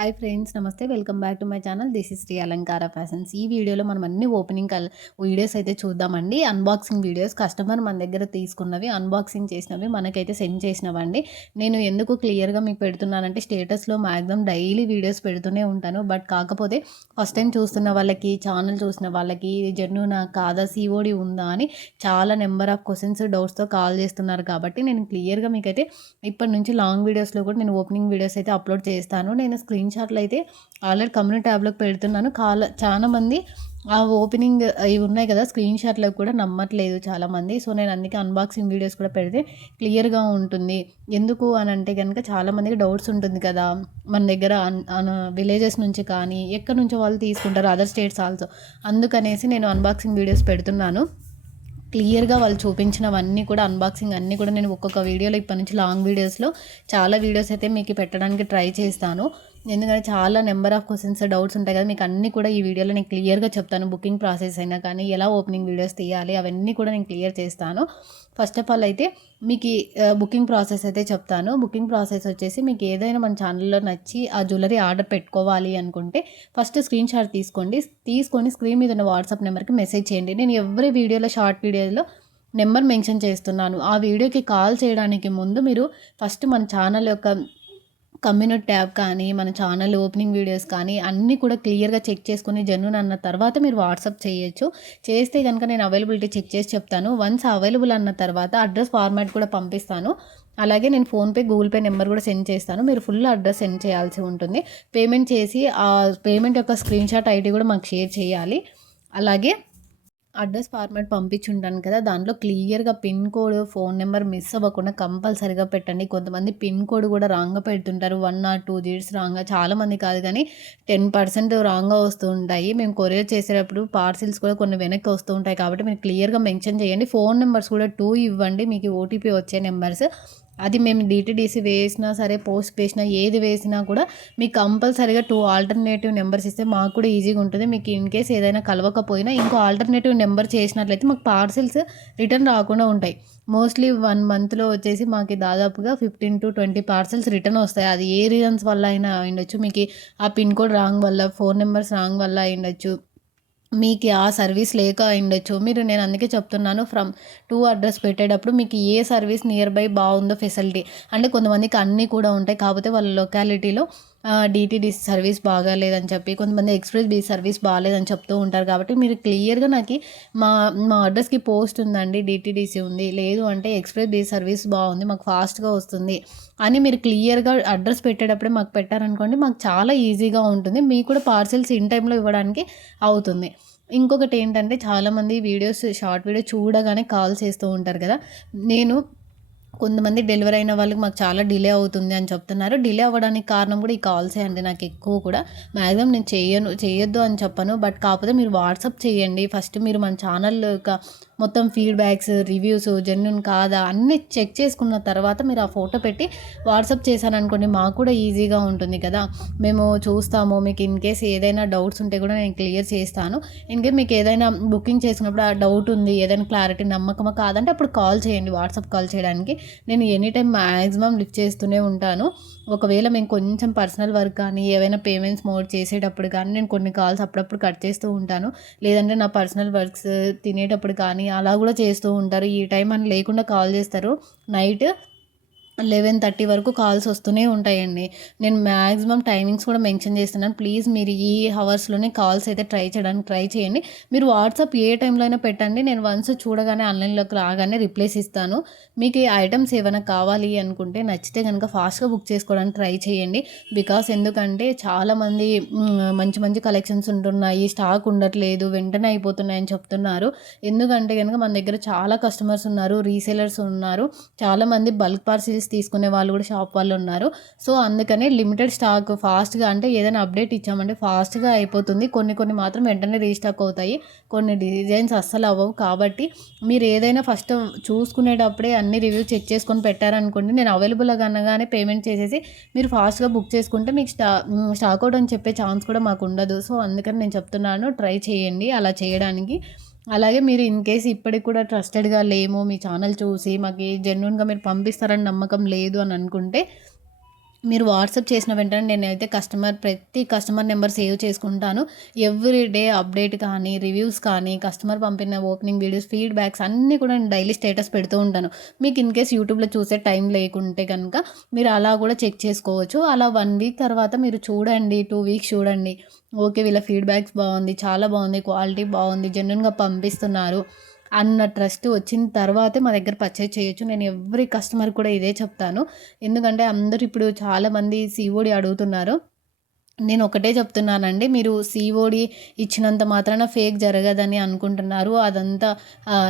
Hi friends, నమస్తే. Welcome back to my channel. This is Shri Alankara fashions. ఈ వీడియోలో మనం అన్ని ఓపెనింగ్ వీడియోస్ అయితే చూద్దామండి. అన్బాక్సింగ్ వీడియోస్ కస్టమర్ మన దగ్గర తీసుకున్నవి, అన్బాక్సింగ్ చేసినవి మనకైతే సెండ్ చేసినవండి. నేను ఎందుకు క్లియర్గా మీకు పెడుతున్నానంటే స్టేటస్లో మ్యాక్సిమం డైలీ వీడియోస్ పెడుతూనే ఉంటాను. బట్ కాకపోతే ఫస్ట్ టైం చూస్తున్న వాళ్ళకి, ఛానల్ చూసిన వాళ్ళకి జెన్యూనా కాదా, సిఓడి ఉందా అని చాలా నెంబర్ ఆఫ్ క్వశ్చన్స్, డౌట్స్తో కాల్ చేస్తున్నారు. కాబట్టి నేను క్లియర్గా మీకైతే ఇప్పటి నుంచి లాంగ్ వీడియోస్లో కూడా నేను ఓపెనింగ్ వీడియోస్ అయితే అప్లోడ్ చేస్తాను. నేను స్క్రీన్ షాట్లు అయితే ఆల్రెడీ కమ్యూనిటీ ట్యాబ్లోకి పెడుతున్నాను. చాలా మంది ఆ ఓపెనింగ్ ఇవి ఉన్నాయి కదా స్క్రీన్ షాట్లకు కూడా నమ్మట్లేదు చాలామంది. సో నేను అందుకే అన్బాక్సింగ్ వీడియోస్ కూడా పెడితే క్లియర్గా ఉంటుంది. ఎందుకు అని అంటే కనుక చాలామందికి డౌట్స్ ఉంటుంది కదా, మన దగ్గర విలేజెస్ నుంచి కానీ ఎక్కడి నుంచో వాళ్ళు తీసుకుంటారు, అదర్ స్టేట్స్ ఆల్సో. అందుకనేసి నేను అన్బాక్సింగ్ వీడియోస్ పెడుతున్నాను. క్లియర్గా వాళ్ళు చూపించినవన్నీ కూడా అన్బాక్సింగ్ అన్నీ కూడా నేను ఒక్కొక్క వీడియోలో ఇప్పటి నుంచి లాంగ్ వీడియోస్లో చాలా వీడియోస్ అయితే మీకు పెట్టడానికి ట్రై చేస్తాను. ఎందుకంటే చాలా నెంబర్ ఆఫ్ క్వశ్చన్స్, డౌట్స్ ఉంటాయి కదా, మీకు అన్నీ కూడా ఈ వీడియోలో నేను క్లియర్గా చెప్తాను. బుకింగ్ ప్రాసెస్ అయినా కానీ ఎలా ఓపెనింగ్ వీడియోస్ తీయాలి అవన్నీ కూడా నేను క్లియర్ చేస్తాను. ఫస్ట్ ఆఫ్ ఆల్ అయితే మీకు బుకింగ్ ప్రాసెస్ అయితే చెప్తాను. బుకింగ్ ప్రాసెస్ వచ్చేసి మీకు ఏదైనా మన ఛానల్లో నచ్చి ఆ జ్యువెలరీ ఆర్డర్ పెట్టుకోవాలి అనుకుంటే ఫస్ట్ స్క్రీన్ షాట్ తీసుకొని స్క్రీన్ మీద ఉన్న వాట్సాప్ నెంబర్కి మెసేజ్ చేయండి. నేను ఎవ్రీ వీడియోలో, షార్ట్ వీడియోలో నెంబర్ మెన్షన్ చేస్తున్నాను. ఆ వీడియోకి కాల్ చేయడానికి ముందు మీరు ఫస్ట్ మన ఛానల్ యొక్క కమ్యూనిటీ ట్యాబ్ కానీ, మన ఛానల్ ఓపెనింగ్ వీడియోస్ కానీ అన్నీ కూడా క్లియర్గా చెక్ చేసుకొని జెన్యూన్ అన్న తర్వాత మీరు వాట్సాప్ చేయొచ్చు. చేస్తే కనుక నేను అవైలబిలిటీ చెక్ చేసి చెప్తాను. వన్స్ అవైలబుల్ అన్న తర్వాత అడ్రస్ ఫార్మాట్ కూడా పంపిస్తాను. అలాగే నేను ఫోన్పే, గూగుల్ పే నెంబర్ కూడా సెండ్ చేస్తాను. మీరు ఫుల్ అడ్రస్ సెండ్ చేయాల్సి ఉంటుంది. పేమెంట్ చేసి ఆ పేమెంట్ యొక్క స్క్రీన్ షాట్ ఐడి కూడా మాకు షేర్ చేయాలి. అలాగే అడ్రస్ ఫార్మాట్ పంపించుంటాను కదా, దాంట్లో క్లియర్గా pin code, phone number miss అవ్వకుండా కంపల్సరీగా పెట్టండి. కొంతమంది పిన్ కోడ్ కూడా రాంగ్గా పెడుతుంటారు. 1 or 2 డిజిట్స్ రాంగ్గా, చాలామంది కాదు కానీ 10% రాంగ్గా వస్తూ ఉంటాయి. మేము కొరియర్ చేసేటప్పుడు పార్సిల్స్ కూడా కొన్ని వెనక్కి వస్తూ ఉంటాయి. కాబట్టి మీరు క్లియర్గా మెన్షన్ చేయండి. ఫోన్ నెంబర్స్ కూడా 2 ఇవ్వండి, మీకు ఓటీపీ వచ్చే నెంబర్స్. అది మేము డీటీడీసీ వేసినా సరే, పోస్ట్ వేసినా, ఏది వేసినా కూడా మీకు కంపల్సరీగా 2 ఆల్టర్నేటివ్ నెంబర్స్ ఇస్తే మాకు కూడా ఈజీగా ఉంటుంది. మీకు ఇన్ కేస్ ఏదైనా కలవకపోయినా ఇంకో ఆల్టర్నేటివ్ నెంబర్ చేసినట్లయితే మాకు పార్సిల్స్ రిటర్న్ రాకుండా ఉంటాయి. మోస్ట్లీ 1 మంత్లో వచ్చేసి మాకు దాదాపుగా 15 to 20 పార్సల్స్ రిటర్న్ వస్తాయి. అది ఏ రీజన్స్ వల్ల అయినా అయ్యుండొచ్చు. మీకు ఆ పిన్ కోడ్ రాంగ్ వల్ల, ఫోన్ నెంబర్స్ రాంగ్ వల్ల అయ్యుండొచ్చు, మీకు ఆ సర్వీస్ లేక అయ్యుండొచ్చు. నేను అందుకే చెప్తున్నాను, ఫ్రమ్ 2 అడ్రస్ పెట్టేటప్పుడు మీకు ఏ సర్వీస్ నియర్ బై బాగుందో ఫెసిలిటీ. అంటే కొంతమందికి అన్నీ కూడా ఉంటాయి, కాకపోతే వాళ్ళ లొకాలిటీలో డీటీడీసీ సర్వీస్ బాగాలేదని చెప్పి, కొంతమంది ఎక్స్ప్రెస్ బీ సర్వీస్ బాగాలేదని చెప్తూ ఉంటారు. కాబట్టి మీరు క్లియర్గా నాకు మా మా అడ్రస్కి పోస్ట్ ఉందండి, డీటీడీసీ ఉంది, లేదు అంటే ఎక్స్ప్రెస్ బీ సర్వీస్ బాగుంది, మాకు ఫాస్ట్గా వస్తుంది అని మీరు క్లియర్గా అడ్రస్ పెట్టేటప్పుడే మాకు పెట్టారనుకోండి, మాకు చాలా ఈజీగా ఉంటుంది. మీకు కూడా పార్సెల్స్ ఇన్ టైంలో ఇవ్వడానికి అవుతుంది. ఇంకొకటి ఏంటంటే చాలామంది వీడియోస్, షార్ట్ వీడియో చూడగానే కాల్ చేస్తూ ఉంటారు కదా. నేను కొంతమంది డెలివరీ అయిన వాళ్ళకి మాకు చాలా డిలే అవుతుంది అని చెప్తున్నారు. డిలే అవ్వడానికి కారణం కూడా ఈ కాల్సే అండి. నాకు ఎక్కువ కూడా మ్యాక్సిమం నేను చేయొద్దు అని చెప్పను. బట్ కాకపోతే మీరు వాట్సాప్ చేయండి. ఫస్ట్ మీరు మన ఛానల్ యొక్క మొత్తం ఫీడ్బ్యాక్స్, రివ్యూస్ జెన్యూన్ కాదా అన్నీ చెక్ చేసుకున్న తర్వాత మీరు ఆ ఫోటో పెట్టి వాట్సాప్ చేశారనుకోండి, మాకు కూడా ఈజీగా ఉంటుంది కదా. మేము చూస్తాము. మీకు ఇన్ కేస్ ఏదైనా డౌట్స్ ఉంటే కూడా నేను క్లియర్ చేస్తాను. ఇన్ కేస్ మీకు ఏదైనా బుకింగ్ చేసుకున్నప్పుడు ఆ డౌట్ ఉంది, ఏదైనా క్లారిటీ నమ్మకమా కాదంటే అప్పుడు కాల్ చేయండి, వాట్సాప్ కాల్ చేయడానికి. నేను ఎనీ టైం మ్యాక్సిమం లిఫ్ట్ చేస్తూనే ఉంటాను. ఒకవేళ మేము కొంచెం పర్సనల్ వర్క్ కానీ, ఏవైనా పేమెంట్స్ మోడ్ చేసేటప్పుడు కానీ నేను కొన్ని కాల్స్ అప్పుడప్పుడు కట్ చేస్తూ ఉంటాను. లేదంటే నా పర్సనల్ వర్క్స్ తినేటప్పుడు కానీ అలా కూడా చేస్తూ ఉంటారు. ఈ టైం అని లేకుండా కాల్ చేస్తారు. నైట్ 11:30 వరకు కాల్స్ వస్తూనే ఉంటాయండి. నేను మ్యాక్సిమం టైమింగ్స్ కూడా మెన్షన్ చేస్తున్నాను. ప్లీజ్ మీరు ఈ హవర్స్లోనే కాల్స్ అయితే ట్రై చేయండి. మీరు వాట్సాప్ ఏ టైంలో అయినా పెట్టండి. నేను వన్స్ చూడగానే ఆన్లైన్లోకి రాగానే రిప్లైస్ ఇస్తాను. మీకు ఈ ఐటమ్స్ ఏమైనా కావాలి అనుకుంటే నచ్చితే కనుక ఫాస్ట్గా బుక్ చేసుకోవడానికి ట్రై చేయండి. బికాస్ ఎందుకంటే చాలామంది మంచి మంచి కలెక్షన్స్ ఉంటున్నాయి, స్టాక్ ఉండట్లేదు, వెంటనే అయిపోతున్నాయని చెప్తున్నారు. ఎందుకంటే కనుక మన దగ్గర చాలా కస్టమర్స్ ఉన్నారు, రీసేలర్స్ ఉన్నారు, చాలామంది బల్క్ పార్సిల్స్ తీసుకునే వాళ్ళు కూడా షాప్ వాళ్ళు ఉన్నారు. సో అందుకనే లిమిటెడ్ స్టాక్ ఫాస్ట్గా, అంటే ఏదైనా అప్డేట్ ఇచ్చామంటే ఫాస్ట్గా అయిపోతుంది. కొన్ని మాత్రం వెంటనే రీస్టాక్ అవుతాయి, కొన్ని డిజైన్స్ అస్సలు అవ్వవు. కాబట్టి మీరు ఏదైనా ఫస్ట్ చూసుకునేటప్పుడే అన్ని రివ్యూ చెక్ చేసుకొని పెట్టారనుకోండి, నేను అవైలబుల్ అనగానే పేమెంట్ చేసేసి మీరు ఫాస్ట్గా బుక్ చేసుకుంటే మీకు స్టాక్ అవుట్ అని చెప్పే ఛాన్స్ కూడా మాకు ఉండదు. సో అందుకని నేను చెప్తున్నాను, ట్రై చేయండి అలా చేయడానికి. అలాగే మీరు ఇన్ కేస్ ఇప్పటికి కూడా ట్రస్టెడ్‌గా లేము, మీ ఛానల్ చూసి మాకు జెన్యూన్‌గా మీరు పంపిస్తారని నమ్మకం లేదు అని అనుకుంటే మీరు వాట్సాప్ చేసిన వెంటనే నేనైతే ప్రతి కస్టమర్ నెంబర్ సేవ్ చేసుకుంటాను. ఎవ్రీ డే అప్డేట్ కానీ, రివ్యూస్ కానీ, కస్టమర్ పంపిన ఓపెనింగ్ వీడియోస్, ఫీడ్‌బ్యాక్స్ అన్నీ కూడా నేను డైలీ స్టేటస్ పెడుతూ ఉంటాను. మీకు ఇన్‌కేస్ యూట్యూబ్‌లో చూసే టైం లేకుంటే గనుక మీరు అలా కూడా చెక్ చేసుకోవచ్చు. అలా 1 వీక్ తర్వాత మీరు చూడండి, 2 వీక్స్ చూడండి. ఓకే. వీళ్ళ ఫీడ్‌బ్యాక్స్ బావుంది, చాలా బావుంది, క్వాలిటీ బావుంది, జెన్యూన్‌గా పంపిస్తున్నారు అన్న ట్రస్ట్ వచ్చిన తర్వాతే మా దగ్గర పర్చేజ్ చేయొచ్చు. నేను ఎవ్రీ కస్టమర్‌కి కూడా ఇదే చెప్తాను. ఎందుకంటే అందరూ ఇప్పుడు చాలామంది సీఓడీ అడుగుతున్నారు. నేను ఒకటే చెప్తున్నానండి. మీరు సీఓడీ ఇచ్చినంత మాత్రాన ఫేక్ జరగదని అనుకుంటున్నారు. అదంతా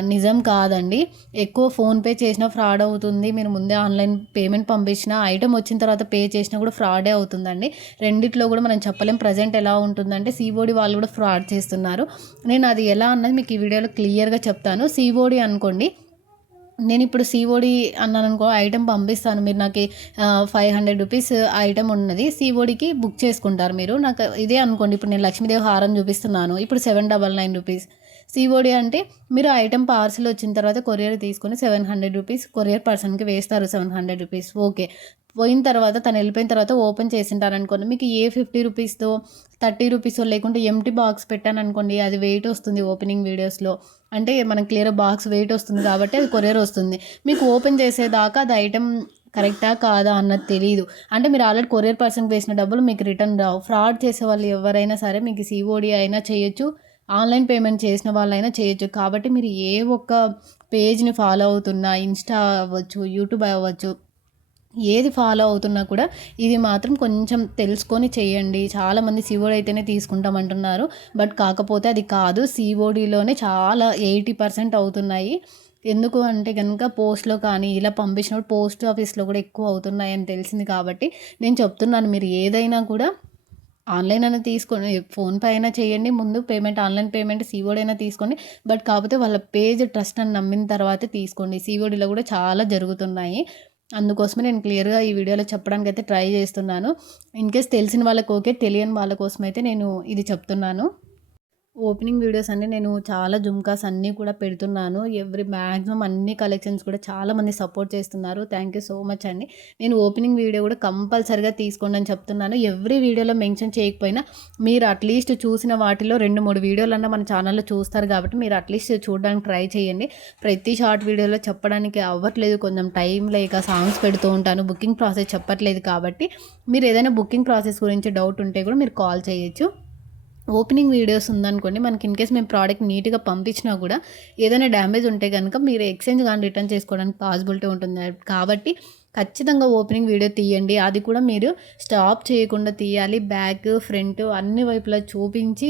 నిజం కాదండి. ఎక్కువ ఫోన్‌పే చేసినా ఫ్రాడ్ అవుతుంది. మీరు ముందే ఆన్‌లైన్ పేమెంట్ పంపించినా, ఐటెమ్ వచ్చిన తర్వాత పే చేసినా కూడా ఫ్రాడే అవుతుందండి. రెండిట్లో కూడా మనం చెప్పలేం. ప్రెజెంట్ ఎలా ఉంటుందంటే సీఓడీ వాళ్ళు కూడా ఫ్రాడ్ చేస్తున్నారు. నేను అది ఎలా అన్నది మీకు ఈ వీడియోలో క్లియర్‌గా చెప్తాను. సీఓడీ అనుకోండి. నేనిప్పుడు సీఓడీ అన్నాననుకో ఐటెమ్ పంపిస్తాను. మీరు నాకి ₹500 ఐటెమ్ ఉన్నది. సీఓడీకి బుక్ చేసుకుంటారు మీరు. నాకు ఇదే అనుకోండి, ఇప్పుడు నేను లక్ష్మీదేవి హారం చూపిస్తున్నాను. ఇప్పుడు ₹799. సీఓడీ అంటే మీరు ఐటెమ్ పార్సెల్ వచ్చిన తర్వాత కొరియర్ తీసుకొని ₹700 కొరియర్ పర్సన్‌కి వేస్తారు. ₹700 ఓకే. పోయిన తర్వాత తను వెళ్ళిపోయిన తర్వాత ఓపెన్ చేసింటారనుకోండి. మీకు ఏ ₹50తో, ₹30 లేకుంటే ఎంప్టీ బాక్స్ పెట్టాననుకోండి. అది వెయిట్ వస్తుంది ఓపెనింగ్ వీడియోస్‌లో. అంటే మనకి క్లియర్ బాక్స్ వెయిట్ వస్తుంది కాబట్టి అది కొరియర్ వస్తుంది. మీకు ఓపెన్ చేసేదాకా అది ఐటెమ్ కరెక్టా కాదా అన్నది తెలీదు. అంటే మీరు ఆల్రెడీ కొరియర్ పర్సన్‌కి వేసిన డబ్బులు మీకు రిటర్న్ రావు. ఫ్రాడ్ చేసేవాళ్ళు ఎవరైనా సరే మీకు సీఓడీ అయినా చేయొచ్చు, ఆన్‌లైన్ పేమెంట్ చేసిన వాళ్ళైనా చేయొచ్చు. కాబట్టి మీరు ఏ ఒక్క పేజ్‌ని ఫాలో అవుతున్నా, ఇన్‌స్టా అవ్వచ్చు, యూట్యూబ్ అవ్వచ్చు, ఏది ఫాలో అవుతున్నా కూడా ఇది మాత్రం కొంచెం తెలుసుకొని చేయండి. చాలామంది సీఓడీ అయితేనే తీసుకుంటామంటున్నారు. బట్ కాకపోతే అది కాదు. సీఓడీలోనే చాలా 80% అవుతున్నాయి. ఎందుకు అంటే గనుక పోస్ట్‌లో కానీ ఇలా పంపించినప్పుడు పోస్ట్ ఆఫీస్‌లో కూడా ఎక్కువ అవుతున్నాయని తెలిసింది కాబట్టి నేను చెప్తున్నాను. మీరు ఏదైనా కూడా ఆన్‌లైన్ అయినా తీసుకోండి. ఫోన్‌పే అయినా చేయండి. ముందు పేమెంట్ ఆన్‌లైన్ పేమెంట్ సీఓడీ అయినా తీసుకోండి. బట్ కాకపోతే వాళ్ళ పేజ్ ట్రస్ట్ అని నమ్మిన తర్వాతే తీసుకోండి. సీఓడీలో కూడా చాలా జరుగుతున్నాయి. అందుకోసమే నేను క్లియర్‌గా ఈ వీడియోలో చెప్పడానికైతే ట్రై చేస్తున్నాను. ఇన్‌కేస్ తెలిసిన వాళ్ళకి ఓకే. తెలియని వాళ్ళ కోసమైతే నేను ఇది చెప్తున్నాను. ఓపెనింగ్ వీడియోస్ అంటే నేను చాలా జుమ్కాస్ అన్నీ కూడా పెడుతున్నాను. మాక్సిమం అన్ని కలెక్షన్స్ కూడా చాలామంది సపోర్ట్ చేస్తున్నారు. థ్యాంక్ యూ సో మచ్ అండి. నేను ఓపెనింగ్ వీడియో కూడా కంపల్సరీగా తీసుకోండి అని చెప్తున్నాను. ఎవ్రీ వీడియోలో మెన్షన్ చేయకపోయినా మీరు అట్‌లీస్ట్ చూసిన వాటిలో 2, 3 వీడియోలన్నా మన ఛానల్‌లో చూస్తారు కాబట్టి మీరు అట్‌లీస్ట్ చూడడానికి ట్రై చేయండి. ప్రతి షార్ట్ వీడియోలో చెప్పడానికి అవ్వట్లేదు. కొంచెం టైం లేక సాంగ్స్ పెడుతూ ఉంటాను. బుకింగ్ ప్రాసెస్ చెప్పట్లేదు కాబట్టి మీరు ఏదైనా బుకింగ్ ప్రాసెస్ గురించి డౌట్ ఉంటే కూడా మీరు కాల్ చేయొచ్చు. ఓపెనింగ్ వీడియోస్ ఉందనుకోండి, మనకి ఇన్‌కేస్ మేము ప్రోడక్ట్ నీట్‌గా పంపించినా కూడా ఏదైనా డ్యామేజ్ ఉంటే గనుక మీరు ఎక్స్‌చేంజ్ గాని రిటర్న్ చేసుకోవడానికి పాసిబిలిటీ ఉంటుంది. కాబట్టి ఖచ్చితంగా ఓపెనింగ్ వీడియో తీయండి. అది కూడా మీరు స్టాప్ చేయకుండా తీయాలి. బ్యాక్, ఫ్రంట్ అన్ని వైపులా చూపించి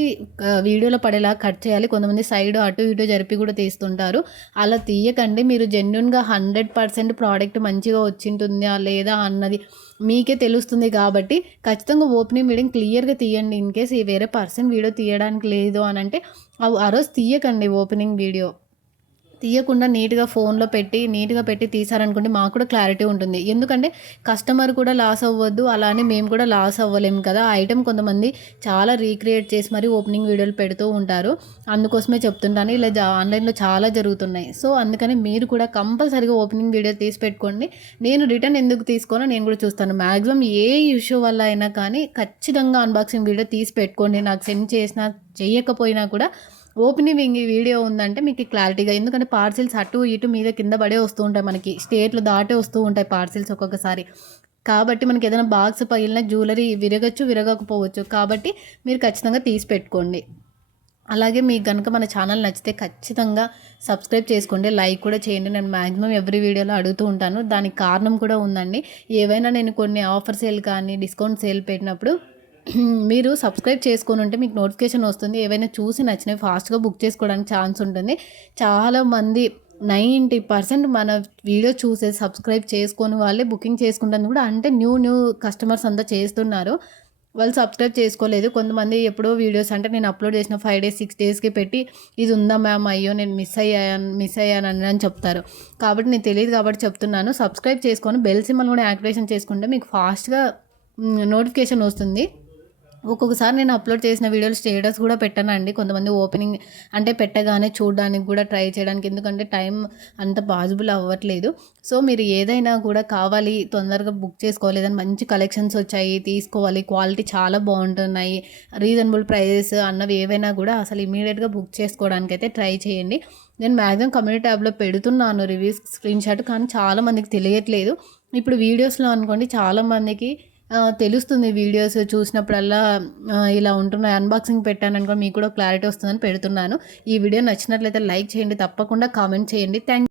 వీడియోలో పడేలా కట్ చేయాలి. కొంతమంది సైడ్ అటు ఇటు జరిపి కూడా తీస్తుంటారు. అలా తీయకండి. మీరు జెన్యూన్‌గా 100% ప్రోడక్ట్ మంచిగా వచ్చింటుందా లేదా అన్నది మీకే తెలుస్తుంది కాబట్టి ఖచ్చితంగా ఓపెనింగ్ వీడియోని క్లియర్‌గా తీయండి. ఇన్‌కేస్ ఈ వేరే పర్సన్ వీడియో తీయడానికి లేదు అనంటే ఆ రోజు తీయకండి ఓపెనింగ్ వీడియో. తీయకుండా నీట్‌గా పెట్టి తీశారనుకోండి మాకు కూడా క్లారిటీ ఉంటుంది. ఎందుకంటే కస్టమర్ కూడా లాస్ అవ్వద్దు. అలానే మేము కూడా లాస్ అవ్వలేము కదా! ఆ ఐటెమ్ కొంతమంది చాలా రీక్రియేట్ చేసి మరి ఓపెనింగ్ వీడియోలు పెడుతూ ఉంటారు. అందుకోసమే చెప్తుంటాను. ఇలా ఆన్‌లైన్‌లో చాలా జరుగుతున్నాయి. సో, అందుకని మీరు కూడా కంపల్సరీగా ఓపెనింగ్ వీడియో తీసి పెట్టుకోండి. నేను రిటర్న్ ఎందుకు తీసుకోనో నేను కూడా చూస్తాను. మాక్సిమం ఏ ఇష్యూ వల్ల అయినా కానీ ఖచ్చితంగా అన్బాక్సింగ్ వీడియో తీసి పెట్టుకోండి. నాకు సెండ్ చేసినా, చెయ్యకపోయినా కూడా ఓపెనింగ్ వీడియో ఉందంటే మీకు క్లారిటీగా, ఎందుకంటే పార్సిల్స్ అటు ఇటు మీద కింద పడే వస్తూ ఉంటాయి. మనకి స్టేట్లు దాటే వస్తూ ఉంటాయి పార్సిల్స్ ఒక్కొక్కసారి. కాబట్టి మనకి ఏదైనా బాక్స్ పగిలిన జ్యువెలరీ విరగొచ్చు, విరగకపోవచ్చు. కాబట్టి మీరు ఖచ్చితంగా తీసి పెట్టుకోండి. అలాగే మీకు గనుక మన ఛానల్ నచ్చితే ఖచ్చితంగా సబ్స్క్రైబ్ చేసుకోండి. లైక్ కూడా చేయండి. నేను మాక్సిమం ఎవ్రీ వీడియోలో అడుగుతూ ఉంటాను. దానికి కారణం కూడా ఉందండి. ఏవైనా నేను కొన్ని ఆఫర్ సేల్ కానీ, డిస్కౌంట్ సేల్ పెట్టినప్పుడు మీరు సబ్స్క్రైబ్ చేసుకొనుంటే మీకు నోటిఫికేషన్ వస్తుంది. ఏవైనా చూసి నచ్చినవి ఫాస్ట్‌గా బుక్ చేసుకోవడానికి ఛాన్స్ ఉంటుంది. చాలామంది 90% మన వీడియో చూసేసి సబ్స్క్రైబ్ చేసుకోని వాళ్ళే బుకింగ్ చేసుకుంటుంది కూడా. అంటే న్యూ కస్టమర్స్ అంతా చేస్తున్నారు. వాళ్ళు సబ్స్క్రైబ్ చేసుకోలేదు. కొంతమంది ఎప్పుడో వీడియోస్ అంటే నేను అప్లోడ్ చేసిన 5 డేస్, 6 డేస్‌కి పెట్టి ఇది ఉందా మ్యామ్, అయ్యో నేను మిస్ అయ్యానని అని చెప్తారు. కాబట్టి నేను తెలీదు కాబట్టి చెప్తున్నాను. సబ్స్క్రైబ్ చేసుకొని బెల్ సింబల్ కూడా యాక్టివేషన్ చేసుకుంటే మీకు ఫాస్ట్‌గా నోటిఫికేషన్ వస్తుంది. ఒక్కొక్కసారి నేను అప్లోడ్ చేసిన వీడియోలు స్టేటస్ కూడా పెట్టానండి. కొంతమంది ఓపెనింగ్ అంటే పెట్టగానే చూడడానికి కూడా ట్రై చేయడానికి, ఎందుకంటే టైం అంత పాసిబుల్ అవ్వట్లేదు. సో మీరు ఏదైనా కూడా కావాలి తొందరగా బుక్ చేసుకోవాలి, ఏదైనా మంచి కలెక్షన్స్ వచ్చాయి తీసుకోవాలి, క్వాలిటీ చాలా బాగుంటున్నాయి, రీజనబుల్ ప్రైజెస్ అన్నవి ఏవైనా కూడా అసలు ఇమీడియట్గా బుక్ చేసుకోవడానికి అయితే ట్రై చేయండి. నేను మ్యాక్సిమం కమ్యూనిటీ ట్యాబ్లో పెడుతున్నాను రివ్యూస్ స్క్రీన్ షాట్, కానీ చాలామందికి తెలియట్లేదు. ఇప్పుడు వీడియోస్లో అనుకోండి చాలామందికి తెలుస్తుంది, వీడియోస్ చూసినప్పుడల్లా ఇలా ఉంటున్నాయి. అన్బాక్సింగ్ పెట్టాననుకో మీకు కూడా క్లారిటీ వస్తుందని పెడుతున్నాను. ఈ వీడియో నచ్చినట్లయితే లైక్ చేయండి, తప్పకుండా కామెంట్ చేయండి.